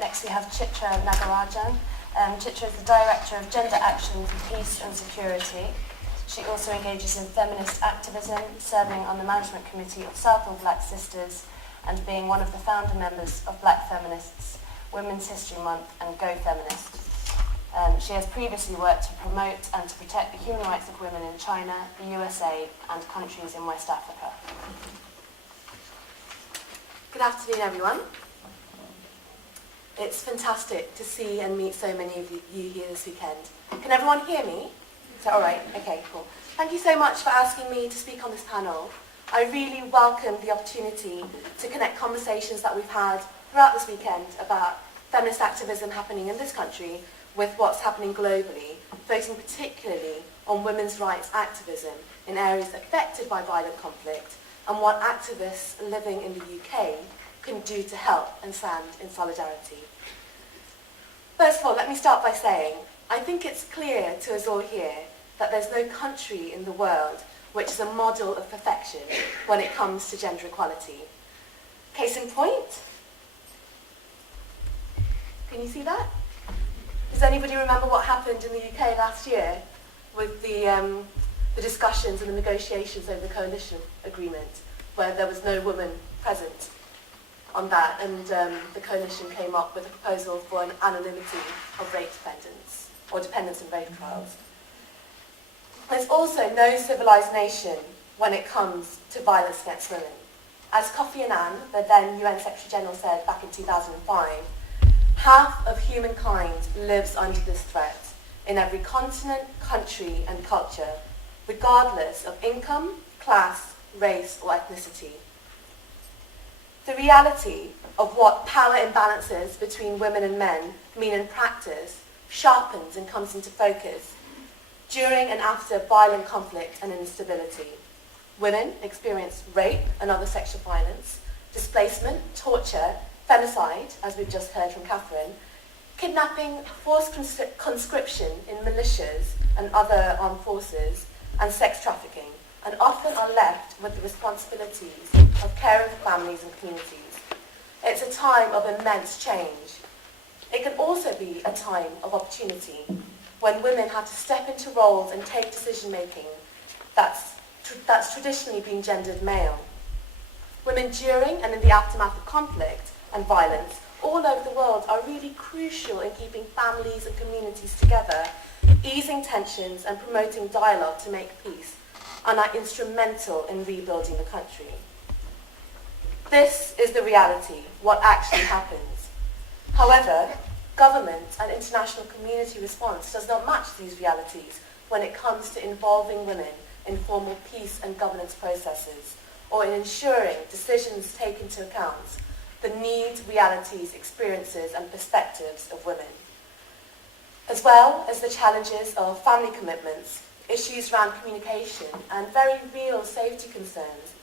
Next we have Chitra Nagarajan. Chitra is the Director of Gender Action for Peace and Security. She also engages in feminist activism, serving on the management committee of Southall Black Sisters and being one of the founder members of Black Feminists, Women's History Month and Go Feminist. She has previously worked to promote and to protect the human rights of women in China, the USA and countries in West Africa. Good afternoon, everyone. It's fantastic to see and meet so many of you here this weekend. Can everyone hear me? Is that all right? Okay, cool. Thank you so much for asking me to speak on this panel. I really welcome the opportunity to connect conversations that we've had throughout this weekend about feminist activism happening in this country with what's happening globally, focusing particularly on women's rights activism in areas affected by violent conflict and what activists living in the UK can do to help and stand in solidarity. First of all, let me start by saying, I think it's clear to us all here that there's no country in the world which is a model of perfection when it comes to gender equality. Case in point, can you see that? Does anybody remember what happened in the UK last year with the discussions and the negotiations over the coalition agreement, where there was no woman present on that, and the coalition came up with a proposal for an anonymity of rape dependence, or dependence in rape trials. There's also no civilised nation when it comes to violence against women. As Kofi Annan, the then UN Secretary General, said back in 2005, half of humankind lives under this threat in every continent, country and culture, regardless of income, class, race or ethnicity. The reality of what power imbalances between women and men mean in practice sharpens and comes into focus during and after violent conflict and instability. Women experience rape and other sexual violence, displacement, torture, femicide, as we've just heard from Catherine, kidnapping, forced conscription in militias and other armed forces, and sex trafficking, and often are left with the responsibilities of caring for families and communities. It's a time of immense change. It can also be a time of opportunity, when women have to step into roles and take decision-making that's traditionally been gendered male. Women during and in the aftermath of conflict and violence all over the world are really crucial in keeping families and communities together, easing tensions and promoting dialogue to make peace, and are instrumental in rebuilding the country. This is the reality, what actually happens. However, government and international community response does not match these realities when it comes to involving women in formal peace and governance processes, or in ensuring decisions take into account the needs, realities, experiences and perspectives of women, as well as the challenges of family commitments, issues around communication and very real safety concerns.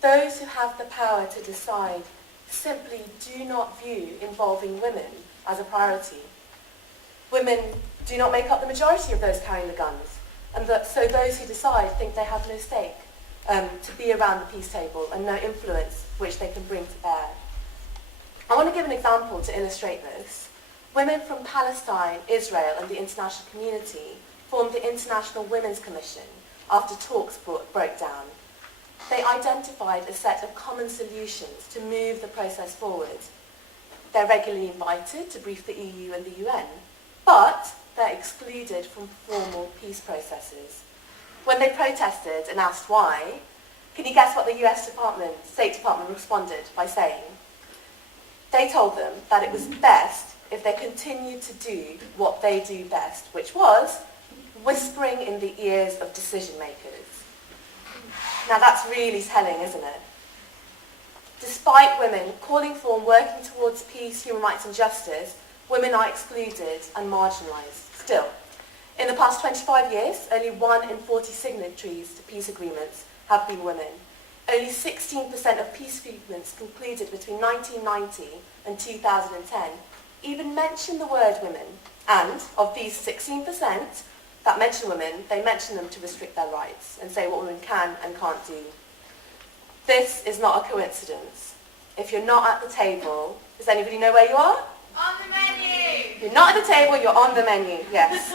Those who have the power to decide simply do not view involving women as a priority. Women do not make up the majority of those carrying the guns, and so those who decide think they have no stake to be around the peace table and no influence which they can bring to bear. I want to give an example to illustrate this. Women from Palestine, Israel and the international community formed the International Women's Commission after talks broke down. They identified a set of common solutions to move the process forward. They're regularly invited to brief the EU and the UN, but they're excluded from formal peace processes. When they protested and asked why, can you guess what the US State Department responded by saying? They told them that it was best if they continued to do what they do best, which was whispering in the ears of decision makers. Now that's really telling, isn't it? Despite women calling for and working towards peace, human rights and justice, women are excluded and marginalised still. In the past 25 years, only 1 in 40 signatories to peace agreements have been women. Only 16% of peace agreements concluded between 1990 and 2010 even mention the word women. And of these 16% that mention women, they mention them to restrict their rights and say what women can and can't do. This is not a coincidence. If you're not at the table, does anybody know where you are? You're not at the table, you're on the menu, yes.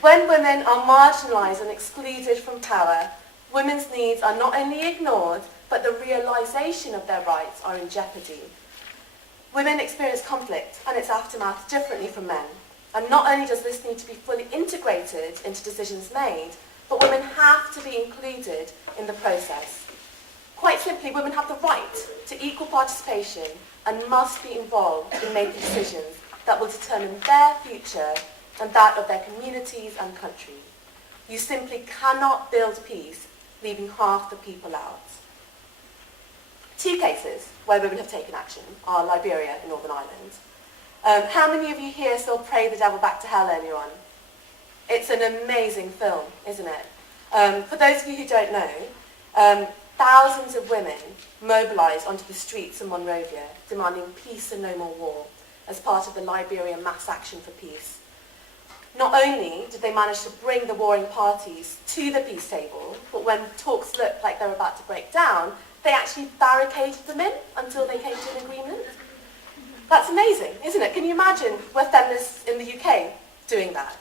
When women are marginalised and excluded from power, women's needs are not only ignored, but the realisation of their rights are in jeopardy. Women experience conflict and its aftermath differently from men. And not only does this need to be fully integrated into decisions made, but women have to be included in the process. Quite simply, women have the right to equal participation and must be involved in making decisions that will determine their future and that of their communities and country. You simply cannot build peace leaving half the people out. Two cases where women have taken action are Liberia and Northern Ireland. How many of you here saw Pray the Devil Back to Hell earlier on? It's an amazing film, isn't it? For those of you who don't know, thousands of women mobilised onto the streets of Monrovia demanding peace and no more war as part of the Liberian Mass Action for Peace. Not only did they manage to bring the warring parties to the peace table, but when talks looked like they were about to break down, they actually barricaded them in until they came to an agreement. That's amazing, isn't it? Can you imagine we're feminists in the UK doing that?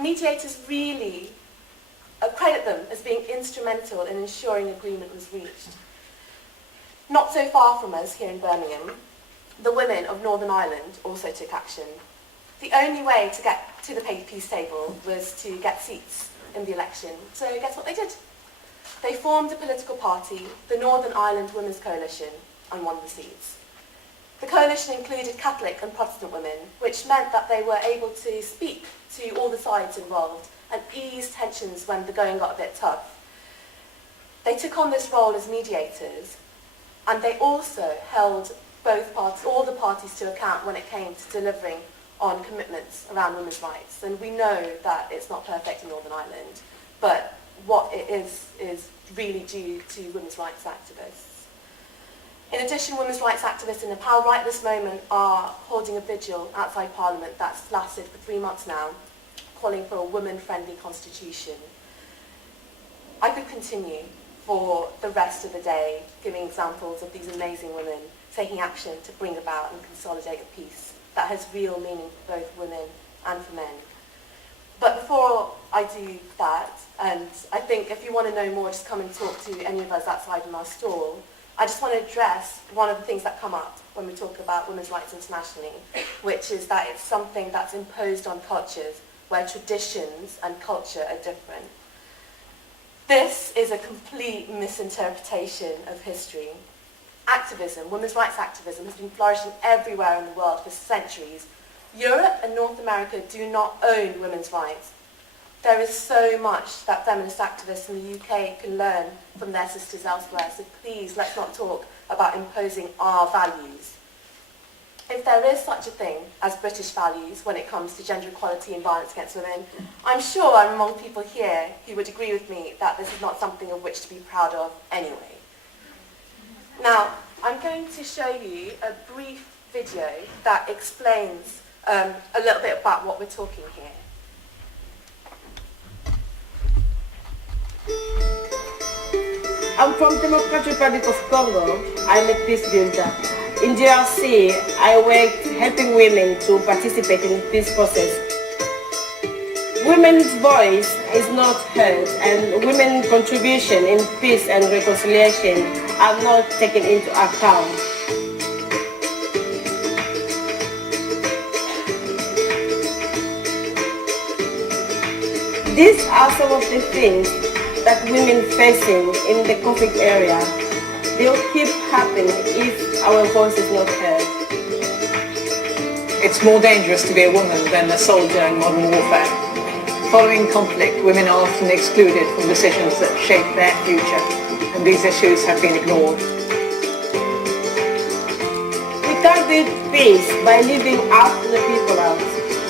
Mediators really credit them as being instrumental in ensuring agreement was reached. Not so far from us here in Birmingham, the women of Northern Ireland also took action. The only way to get to the peace table was to get seats in the election. So guess what they did? They formed a political party, the Northern Ireland Women's Coalition, and won the seats. The coalition included Catholic and Protestant women, which meant that they were able to speak to all the sides involved and ease tensions when the going got a bit tough. They took on this role as mediators, and they also held all the parties to account when it came to delivering on commitments around women's rights. And we know that it's not perfect in Northern Ireland, but what it is really due to women's rights activists. In addition, women's rights activists in Nepal right this moment are holding a vigil outside Parliament that's lasted for 3 months now, calling for a women-friendly constitution. I could continue for the rest of the day giving examples of these amazing women taking action to bring about and consolidate a peace that has real meaning for both women and for men. But before I do that, and I think if you want to know more, just come and talk to any of us outside in our stall, I just want to address one of the things that come up when we talk about women's rights internationally, which is that it's something that's imposed on cultures where traditions and culture are different. This is a complete misinterpretation of history. Activism, women's rights activism, has been flourishing everywhere in the world for centuries. Europe and North America do not own women's rights. There is so much that feminist activists in the UK can learn from their sisters elsewhere, so please let's not talk about imposing our values. If there is such a thing as British values when it comes to gender equality and violence against women, I'm sure I'm among people here who would agree with me that this is not something of which to be proud of anyway. Now, I'm going to show you a brief video that explains a little bit about what we're talking here. I'm from Democratic Republic of Congo. I'm a peace builder. In DRC, I work helping women to participate in the peace process. Women's voice is not heard, and women's contribution in peace and reconciliation are not taken into account. These are some of the things that women facing in the conflict area. They'll keep happening if our voice is not heard. It's more dangerous to be a woman than a soldier in modern warfare. Following conflict, women are often excluded from decisions that shape their future, and these issues have been ignored. We can't build peace by leaving out the people out.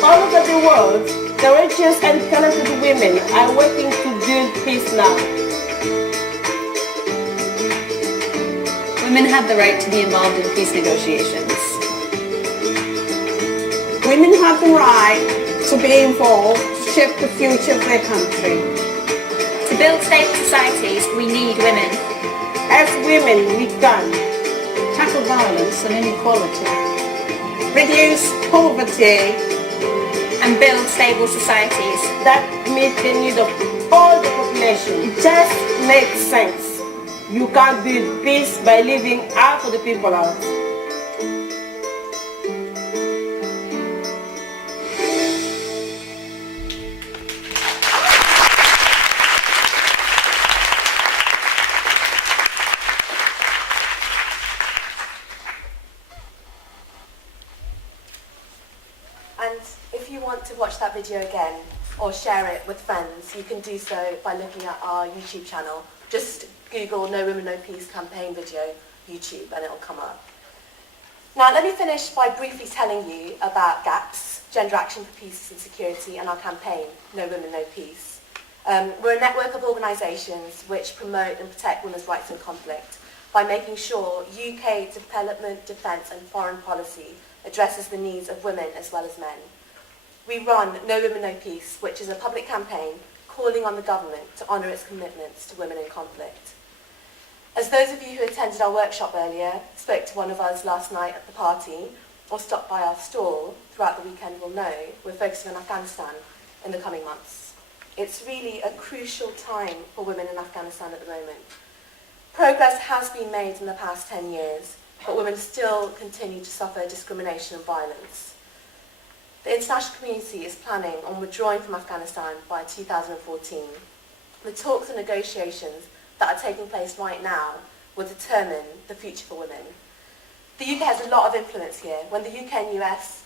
All over the world, courageous and talented women are working to build peace now. Women have the right to be involved in peace negotiations. Women have the right to be involved to shape the future of their country. To build stable societies, we need women. As women, we can tackle violence and inequality. reduce poverty, and build stable societies. that meet the need of all the population. It just makes sense. You can't build peace by leaving half of the people out. And if you want to watch that video again or share it with friends, you can do so by looking at our YouTube channel. Just Google No Women No Peace campaign video YouTube and it'll come up. Now let me finish by briefly telling you about GAPS, Gender Action for Peace and Security, and our campaign No Women No Peace. We're a network of organisations which promote and protect women's rights in conflict by making sure UK development, defence and foreign policy addresses the needs of women as well as men. We run No Women No Peace, which is a public campaign calling on the government to honour its commitments to women in conflict. As those of you who attended our workshop earlier, spoke to one of us last night at the party, or stopped by our stall throughout the weekend will know, we're focusing on Afghanistan in the coming months. It's really a crucial time for women in Afghanistan at the moment. Progress has been made in the past 10 years, but women still continue to suffer discrimination and violence. The international community is planning on withdrawing from Afghanistan by 2014. The talks and negotiations that are taking place right now will determine the future for women. The UK has a lot of influence here. When the UK and US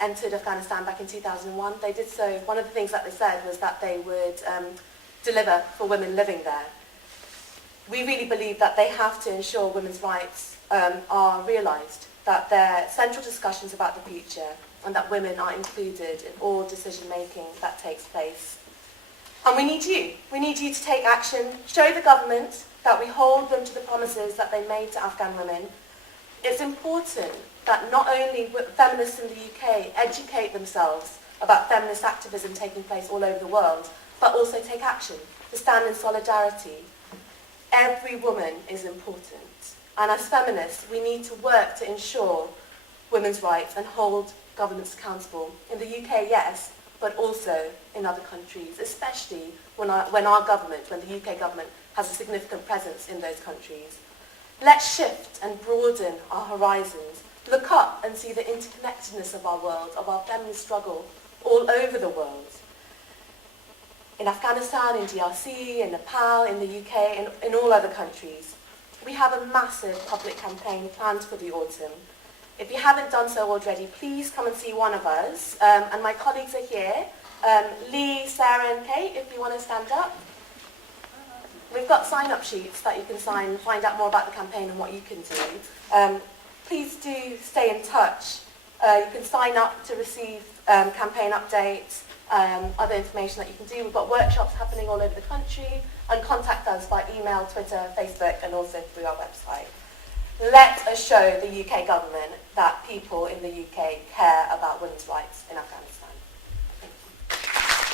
entered Afghanistan back in 2001, they did so. One of the things that they said was that they would deliver for women living there. We really believe that they have to ensure women's rights are realised, that they're central discussions about the future, and that women are included in all decision making that takes place. And we need you. We need you to take action, show the government that we hold them to the promises that they made to Afghan women. It's important that not only feminists in the UK educate themselves about feminist activism taking place all over the world, but also take action, to stand in solidarity. Every woman is important. And as feminists, we need to work to ensure women's rights and hold governments accountable. In the UK, yes, but also in other countries, especially when our government, when the UK government has a significant presence in those countries. Let's shift and broaden our horizons. Look up and see the interconnectedness of our world, of our feminist struggle all over the world. In Afghanistan, in DRC, in Nepal, in the UK, in all other countries. We have a massive public campaign planned for the autumn. If you haven't done so already, please come and see one of us. And my colleagues are here. Lee, Sarah and Kate, if you want to stand up. We've got sign-up sheets that you can sign, find out more about the campaign and what you can do. Please do stay in touch. You can sign up to receive campaign updates, other information that you can do. We've got workshops happening all over the country, and contact us by email, Twitter, Facebook, and also through our website. Let us show the UK government that people in the UK care about women's rights in Afghanistan.